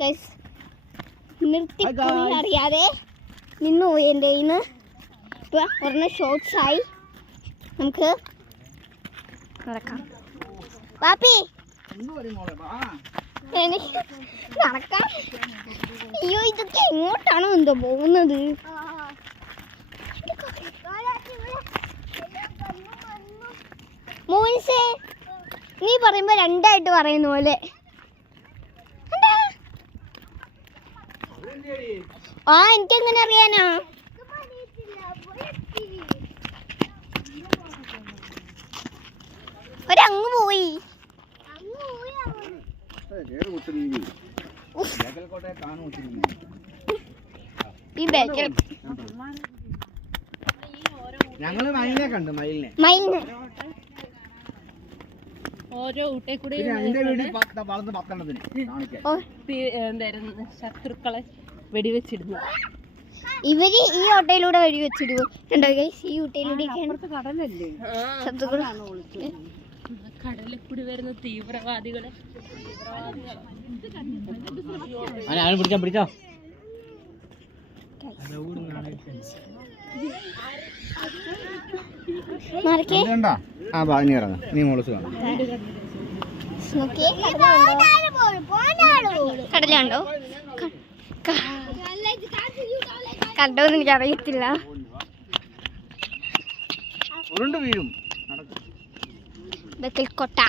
Guys നിർത്തി അറിയാതെ നിന്നു പോയി എൻ്റെ കയ്യിൽ നിന്ന്. ഇപ്പം ഒരെണ്ണം ഷോർട്സ് ആയി. നമുക്ക് നടക്കാം. പാപ്പി എനിക്ക് നടക്കാം. അയ്യോ ഇതൊക്കെ എങ്ങോട്ടാണോ എന്തോ പോകുന്നത്. മോൻസേ നീ പറയുമ്പോ രണ്ടായിട്ട് പറയുന്ന പോലെ. ആ എനിക്കെങ്ങനെ അറിയാനാ? ഒരങ്ങ് പോയി. ഞങ്ങള് മയിലിനെ കണ്ടു. മയിലിനെ ഓരോ ഊട്ടേ കൂടി ശത്രുക്കളെ വെടിവെച്ചിടുന്നു. ഇവര് ഈ ഓട്ടയിലൂടെ വെടിവെച്ചിടുവോ? കണ്ടോ ഗൈസ്, ഈ ഊട്ടയിലൂടെ കടലിൽ കൂടി വരുന്ന തീവ്രവാദികളെ പിടിച്ചോ. കടലുണ്ടോ? കണ്ടോന്ന് എനിക്ക് അറിയത്തില്ല. ബേക്കൽകോട്ട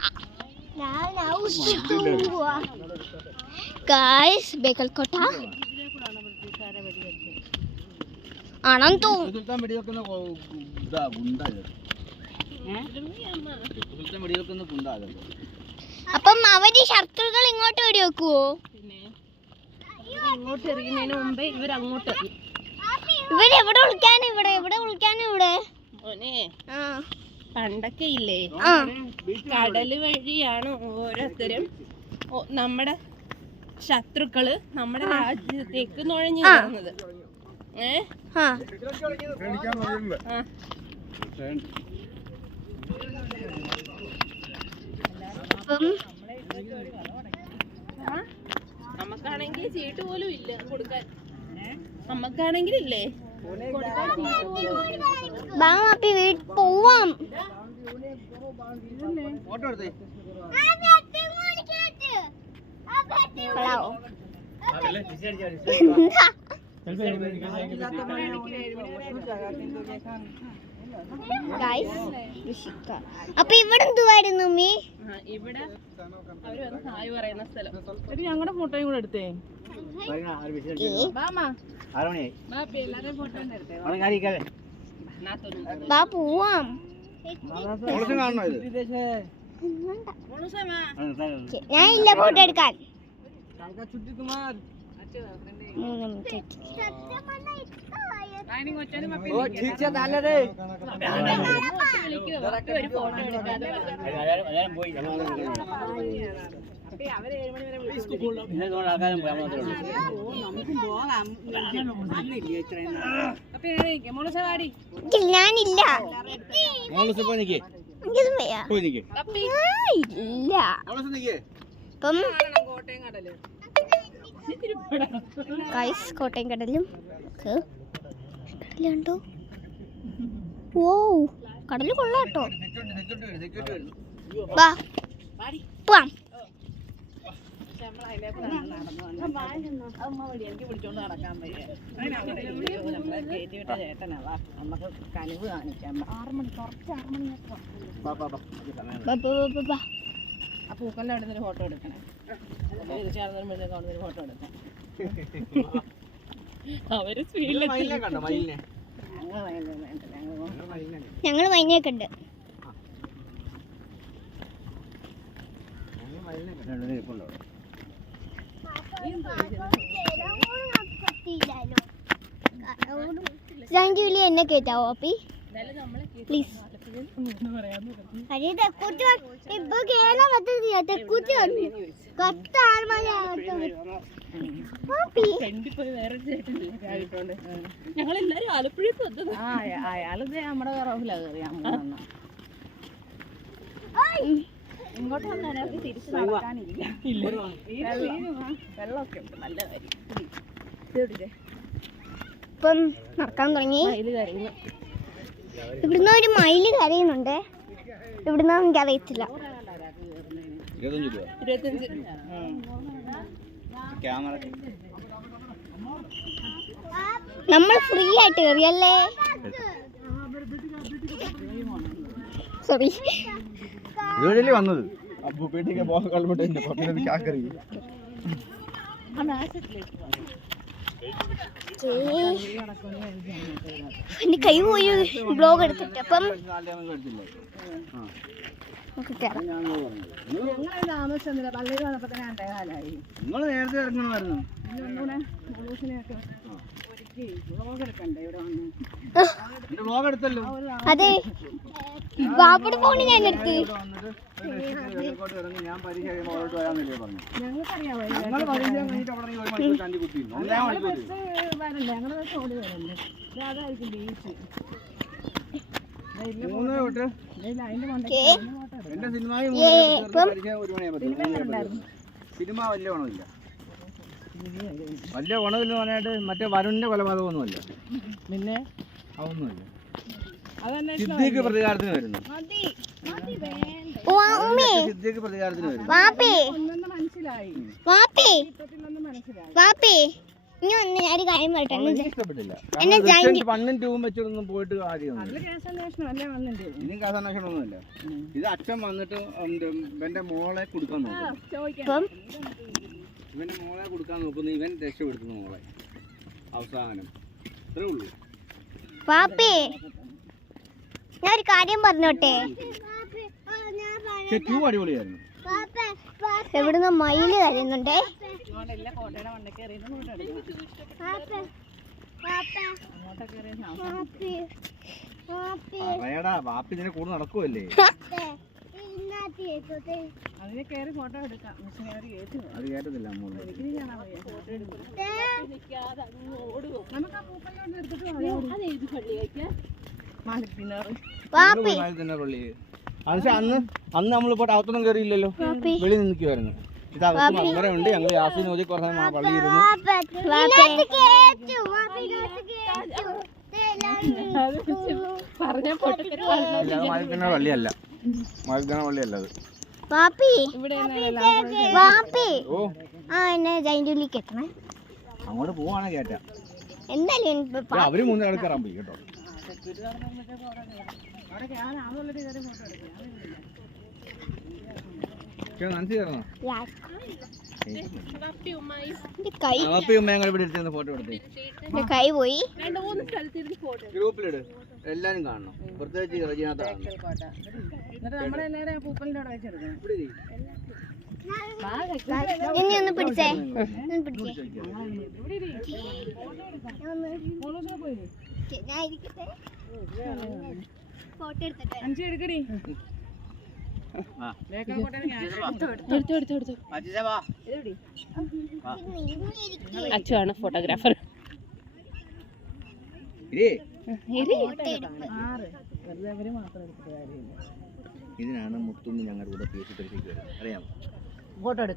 ഗായ്സ്, ബേക്കൽകോട്ട ആണെന്ന് തോന്നുന്നു. അപ്പം അവര് ശത്രുക്കൾ ഇങ്ങോട്ട് വെടിവെക്കുവോ? ഇങ്ങോട്ട് എറിയുന്നതിന് മുമ്പേ ഇവരങ്ങോട്ട് ഇവരെവിടെ വിളിക്കാനും ഇവിടെ പണ്ടൊക്കെ ഇല്ലേ, കടല് വഴിയാണ് ഓരോരുത്തരും നമ്മുടെ ശത്രുക്കള് നമ്മുടെ രാജ്യത്തേക്ക് നുഴഞ്ഞു കയറുന്നത്. നമുക്കാണെങ്കിൽ ചീട്ട് പോലും ഇല്ല കൊടുക്കാൻ. നമുക്കാണെങ്കിലില്ലേ പോവാം. അപ്പൊ ഇവിടെ എന്തുവായിരുന്നു ഉമ്മി? ഇവിടെ അവര് വന്ന് ഹായ് പറയുന്ന സ്ഥലം. ഞങ്ങളുടെ ഫോട്ടോയും കൂടെ എടുത്തേ. പോവാം. ഞാൻ ഇല്ല ഫോട്ടോ എടുക്കാൻ. ഞാനില്ല. കോട്ടയം കടലും കടലുണ്ടോ? ഓ കടല് കൊള്ളാട്ടോ. വാ പോവാം. എനിക്ക് പിടിച്ചോണ്ട് നടക്കാൻ പറ്റിയ ചേട്ടനാ. നമുക്ക് കനിവ് കാണിക്കാം. 6 മണി കുറച്ച് 6 മണിയൊക്കെ. ആ പൂക്കലിന്റെ അവിടെ നിന്ന് ഫോട്ടോ എടുക്കണേ. തിരിച്ചാടുന്നൊരു ഫോട്ടോ എടുക്കാം. അവര് ഞങ്ങള് മൈനയൊക്കെ ഉണ്ട്. എന്നെ കേട്ടാവോ അപ്പി പ്ലീസ്? ഞങ്ങളെല്ലാരും ആലപ്പുഴക്ക് അയാളത് നമ്മുടെ റോഹിലാ കയറിയാ. ഇങ്ങോട്ട് വന്നാൽ അവർക്ക് തിരിച്ച് നടക്കാനില്ല. വെള്ളമൊക്കെ ഉണ്ട്, നല്ല കാര്യം. ഇപ്പം നടക്കാൻ തുടങ്ങി. മയില് കരയുന്നു. ഇവിടുന്ന് ഒരു മയില് കരയുന്നുണ്ട്. ഇവിടുന്ന് എനിക്ക് അറിയത്തില്ല. 25. നമ്മൾ ഫ്രീ ആയിട്ട് കയറിയല്ലേ? സോറി. വന്നത് എന്റെ കൈ പോയി ബ്ലോഗ് എടുത്തിട്ട്. അപ്പം താമസിച്ചില്ല. പള്ളിയിൽ വന്നപ്പോ തന്നെ കാലായി. നിങ്ങൾ നേരത്തെ ഇറങ്ങണമായിരുന്നു. വ്ളോഗ് എടുക്കണ്ടേ ഇവിടെ വന്ന്? വ്ളോഗ് എടുത്തല്ലോ. അതെ, ബാബുടെ ഫോണ് ഞാൻ എടുത്ത്. ഞാൻ പരീക്ഷ കഴിയുമ്പോൾ വരാന്നല്ലേ പറഞ്ഞു. ഞങ്ങൾക്കറിയാമോ ഞങ്ങൾ പരീക്ഷ കഴിഞ്ഞിട്ട് അവിടെ ഒരു മണിക്കൂർ കണ്ടി കുത്തിയിരുന്നു. ഞങ്ങളുടെ ബസ് ഓടി വരുന്നുണ്ട്. അതായിരിക്കും ബീച്ച്. അതിന്റെ ഓക്കേ. എന്റെ സിനിമയിൽ പരീക്ഷ 1 മണിയാകുമ്പോൾ സിനിമ വലിയ ഗുണമില്ല. വലിയ ഗുണമില്ല പറഞ്ഞായിട്ട് മറ്റേ വരുണിന്റെ കൊലപാതകമൊന്നുമല്ല. പിന്നെ അതൊന്നുമില്ല. സിദ്ദീഖ് പ്രതികാരത്തിന് വരുന്നു. ഓ ഉമ്മേ, സിദ്ദീഖ് പ്രതികാരത്തിന് വരുന്നു. വാപ്പേ മനസ്സിലായി. വാപ്പേ മനസ്സിലായി. വാപ്പേ, ഇനി ഒന്ന് ഒരു കാര്യം പറയട്ടെ. എനിക്ക് ഇഷ്ടപ്പെട്ടില്ല. എന്നെ കാരണം 1 ഉം 2 ഉം വെച്ചൊന്നും പോയിട്ട് കാര്യമൊന്നും അതില് കേസന്വേഷണം അല്ലേ വന്നിട്ട്? ഇനിയും കാസാന്വേഷണമൊന്നുമില്ല. ഇത് അച്ഛൻ വന്നിട്ട് ഇവന്റെ മോളെ കൊടുക്കാൻ നോക്കും. ഇപ്പം ഇവന്റെ മോളെ കൊടുക്കാൻ നോക്കുന്നു. ഇവൻ രക്ഷപ്പെടുത്തുന്നു മോളെ. അവസാനം അത്രേ ഉള്ളൂ. വാപ്പേ, ഞാൻ ഒരു കാര്യം പറഞ്ഞോട്ടെ. പക്ഷെ 2 അടിപൊളിയായിരുന്നു. എവിടുന്ന് മയില് കരയുന്നുണ്ടേ. അങ്ങോട്ടല്ല, കോട്ടയുടെ മണ്ടയ്ക്ക് കയറിയിട്ട് ഫോട്ടോ എടുക്കണം. പറയടാ, വാപ്പി ഇതിനെ കൂടെ നടക്കുമല്ലേ? അതിനെ കയറി ഫോട്ടോ എടുക്കാം. മിഷനറി കയറ്റി അത് കേട്ടതില്ല അമ്മ. ഫോട്ടോ എടുക്കും. നമുക്ക് ആ പൂപ്പലിനോട് എടുത്തിട്ട് വാപ്പേ, അന്ന് നമ്മൾ ഇപ്പോൾ അകത്തൊന്നും കയറിയില്ലല്ലോ. വെളി നിൽക്കുമായിരുന്നു. ഇത് അകത്ത് മക്ബറയുണ്ട്. ഞങ്ങൾ യാസീൻ ഓതി കുറേ പള്ളി ഇരുന്നു. മാലിക്കണ്ണ പള്ളിയല്ല, മാലിക്കണ്ണ പള്ളിയല്ല അത്. വാപ്പി ഇവിടെ വാപ്പി ഓ, ആ എന്നെ ജൈൻഡുള്ളിക്ക് എത്തണേ. അങ്ങോട്ട് പോവാണ് കേട്ടാ. എന്തായാലും അവര് 3 ആൾ കയറാൻ പോയി കേട്ടോ. മനസ്സിൽ കയറണോ? കൈ ഫോട്ടോ എടുത്തേ. കൈ പോയി. ഗ്രൂപ്പിലിട്, എല്ലാരും കാണണം. പ്രത്യേകിച്ച് റജീനാഥ കാണണം. എന്നിട്ട് നമ്മളെല്ലാവരും ആ പൂപ്പലിന്റെ അവിടെ വെച്ചെടുക്കണം. ഇനി ഒന്ന് പിടിച്ചേ, ഒന്ന് പിടിച്ചേ. ഞാൻ ഇരിക്കട്ടെ, ഫോട്ടോ എടുത്തിട്ട്. അഞ്ച് എടുക്കടി. അച്ചുവാണ് ഫോട്ടോഗ്രാഫർ. ഇതിനാണ് മുത്തുന്ന് ഞങ്ങളുടെ കൂടെ പി എസ് സി പരീക്ഷയ്ക്ക് വരുന്നത്. അറിയാമോ? ഫോട്ടോ എടുക്കും.